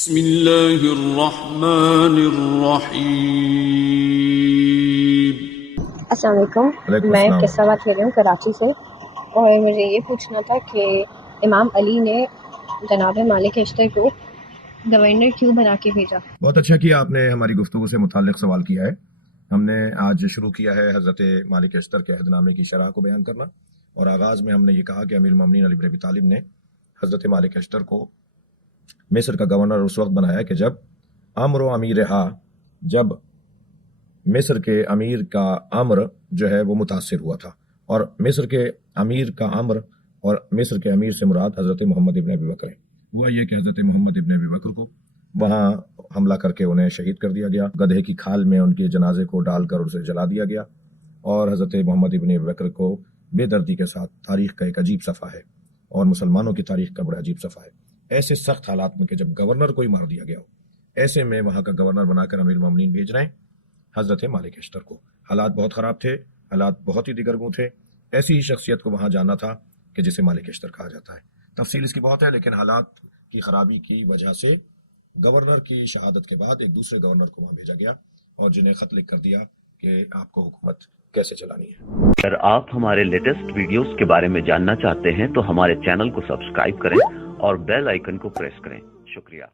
بسم اللہ الرحمن الرحیم۔ السلام علیکم، میں قصہ بات کر رہی ہوں کراچی سے، اور مجھے یہ پوچھنا تھا کہ امام علی نے جناب مالک اشتر کو گورنر کیوں بنا کے بھیجا؟ بہت اچھا کیا آپ نے ہماری گفتگو سے متعلق سوال کیا ہے۔ ہم نے آج شروع کیا ہے حضرت مالک اشتر کے عہد نامے کی شرح کو بیان کرنا، اور آغاز میں ہم نے یہ کہا کہ امیر المومنین علی بن ابی طالب نے حضرت مالک اشتر کو مصر کا گورنر اس وقت بنایا کہ جب امر و امیر جب مصر کے امیر کا امر جو ہے وہ متاثر ہوا تھا، اور مصر کے امیر کا امر اور مصر کے امیر سے مراد حضرت محمد ابن ابی بکر ہے۔ ہوا یہ کہ حضرت محمد ابن ابی بکر کو وہاں حملہ کر کے انہیں شہید کر دیا گیا، گدھے کی کھال میں ان کے جنازے کو ڈال کر اسے جلا دیا گیا، اور حضرت محمد ابن ابی بکر کو بے دردی کے ساتھ تاریخ کا ایک عجیب صفحہ ہے، اور مسلمانوں کی تاریخ کا بڑا عجیب صفحہ ہے۔ ایسے سخت حالات میں کہ جب گورنر کو ہی مار دیا گیا ہو، ایسے میں وہاں کا گورنر بنا کر امیر المومنین بھیج رہے ہیں حضرت مالک اشتر کو۔ حالات بہت خراب تھے، حالات بہت ہی دیگرگوں تھے۔ ایسی ہی شخصیت کو وہاں جانا تھا کہ جسے مالک اشتر کہا جاتا ہے۔ تفصیل اس کی بہت ہے، لیکن حالات کی خرابی کی وجہ سے گورنر کی شہادت کے بعد ایک دوسرے گورنر کو وہاں بھیجا گیا، اور جنہیں خط لکھ کر دیا کہ آپ کو حکومت کیسے چلانی ہے۔ اگر آپ ہمارے لیٹسٹ ویڈیوز کے بارے میں جاننا چاہتے ہیں تو ہمارے چینل کو سبسکرائب کریں اور بیل آئیکن کو پریس کریں۔ شکریہ۔